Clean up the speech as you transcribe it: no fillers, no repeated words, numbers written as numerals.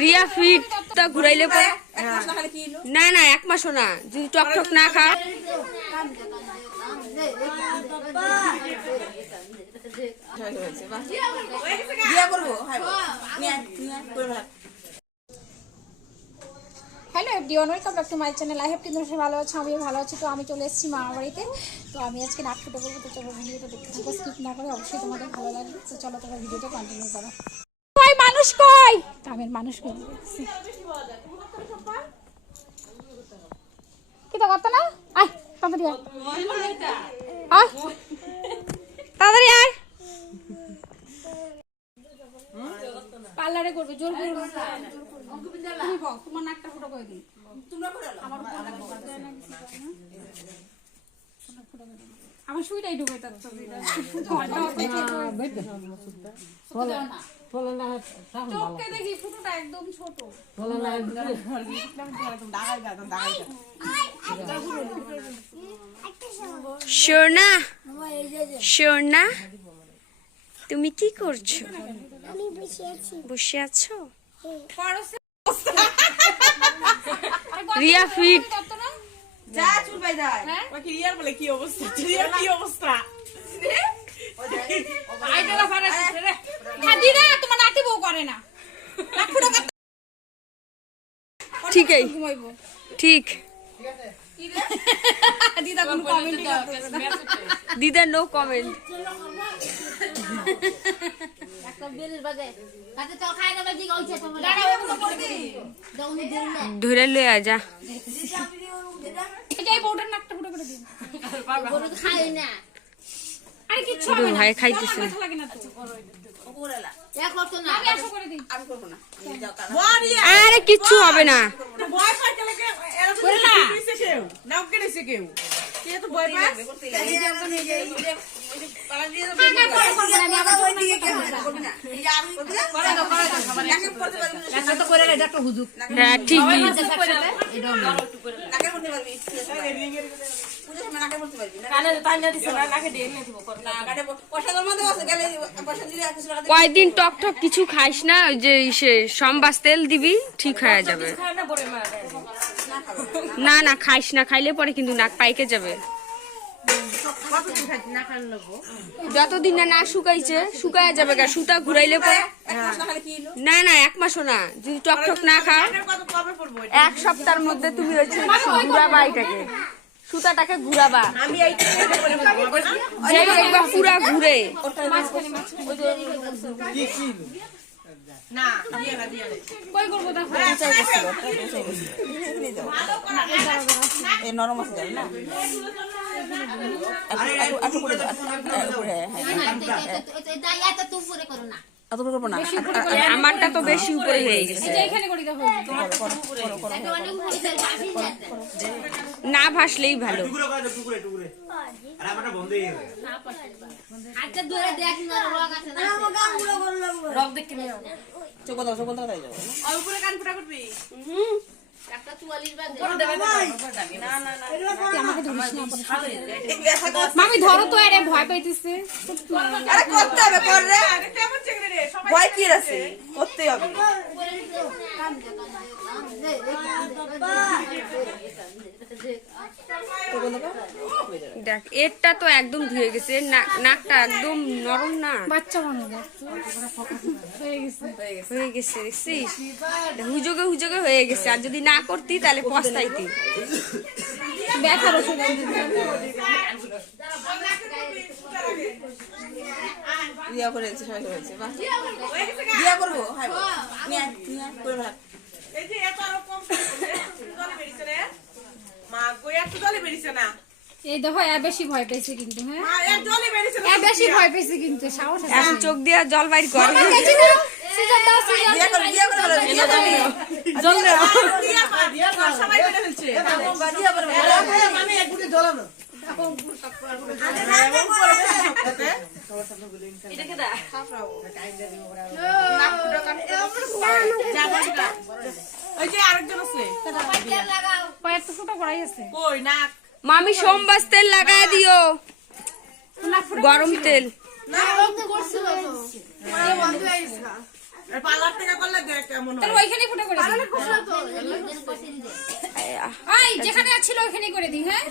Riya fit তা ঘুরাইলে পরে না না 1 মাসও না যদি টক টক না খা hello everyone, welcome back to my channel. I hope কিন্তু ভালো আছো, আমিও ভালো আছি। তো আমি চলে এসেছি মামার বাড়িতে। তো আমি আজকে নাক ফুটো করবো, তো চলো ভিডিওটা দেখতে থাকো, স্কিপ না করে। অবশ্যই তোমাদের ভালো লাগবে, তো চলো তোমার ভিডিওটা কন্টিনিউ করো। কই মানুষ কই? আমি মানুষ কই দেখছি কি তো করতে না। আয় তাড়াতাড়ি আয়, আয় তাড়াতাড়ি আয়। পার্লারে করবে, জোর করে তুমি বল, তোমার নাকটা ফুটো করে দিই। আমার সুইটাই ডুবে তার চোখকে দেখি ফুটোটা একদম ছোট। সোনা সোনা তুমি কি করছো? বসে আছো? রিয়া ফিট যা চুল বাই দা ওই কি রিয়ার বলে কি অবস্থা? রিয়ার কি অবস্থা? আইডা ফারাস রে খাদি না, তোমার নাতি বউ করে না। নাক ফুটো করতে ঠিকই ঘুমাইবো ঠিক। দিদা কোনো কমেন্ট দিদা নো কমেন্ট। ধরে লয়ে আজা এই বউটার নাকটা ফুটো করে দিন। আরে কিচ্ছু শুধু হবে না, ভাই খাইতেছে। ভালো লাগে না তো। আমি আশা করে দিই। আরে কিচ্ছু হবে না। ভয় পায় কেন কে এরা তো দিছে কেউ নাও কে দিছে কেউ কে তো ভয় পায় আমি আবার জয় দিয়ে হ্যাঁ ঠিকই। কয়দিন টক টক কিছু খাইস না, ওই যে সম্বাস তেল দিবি, ঠিক হয়ে যাবে। না না খাইস না, খাইলে পরে কিন্তু নাক পাইকে যাবে। যতদিন না শুকাইছে শুকায় যাবে, সুতা ঘুরাইলে পরে না না 1 মাসও না যদি টক টক না খা 1 সপ্তাহের মধ্যে তুমি হচ্ছে ঘুরাবা, এটাকে সুতাটাকে ঘুরাবা। একবার পুরা ঘুরে না দিয়ে না দিয়ে কই করব দেখো। এই নরম আছে জানো না? এত করে দাও, এত করে করবো না। আমারটা তো বেশি উপরে হয়ে গেছে। এই যে এখানে করি দেখো। না ভাসলেই ভালো। চোখ দাও, চোখ দাও, তাই যাবো। আর উপরে কান ফুটা করবি মামি ধরো তো, আরে ভয় পাইতেছে। আরে করতে হবে, কর রে। আরে কেমন চেকরে রে সবাই ভয় কি আছে? করতেই হবে। দেখ এরটা তো একদম ধুয়ে গেছে, নাকটা একদম নরম না। বাচ্চা মানুষ হয়ে গেছে। হয়ে গেছে দেখছিস, হুজোগে হুজোগে হয়ে গেছে। আর যদি না করতি তাহলে পস্তাইতি। ব্যথার ওষুধ দিয়া করে দিচ্ছে, সবাই করেছে। বাহ, দিয়া করবো। হাই বল, নিয়ে নিয়ে করে ভাগ। এই যে এত আর কম জলে বেরিয়েছে রে মা কই একটু জলে বেরিয়েছে না এই দেখো, এ বেশি ভয় পেয়েছে কিন্তু। হ্যাঁ মা এর জলে বেরিয়েছে এ বেশি ভয় পেয়েছে কিন্তু, সাহস আছে। এখন চোখ দিয়ে জল বাইর কর। সিজার দাও, সিজার দিয়া করে, দিয়া করে ভালো, দিয়া করে। জল দে। দিয়া মা সবাই বেরিয়ে ফেলছে দিয়া করে ভালো। আমি এক গুটি জল আনো এটাকে দা না ফুটা কান যা বলটা ওই যে আরেকজন আছে পায়ের তো ফুটো করাই আছে। কই নাক মামি সোমবাস তেল লাগায় দিও, গরম তেল। না বন্ধ করছিল তো বন্ধ হয়ে গেছে পার্লার থেকে করলে দেখ কেমন তাহলে ওইখানেই ফুটো করে দিই। যেখানে ছিল ওইখানেই করে দিই, হ্যাঁ।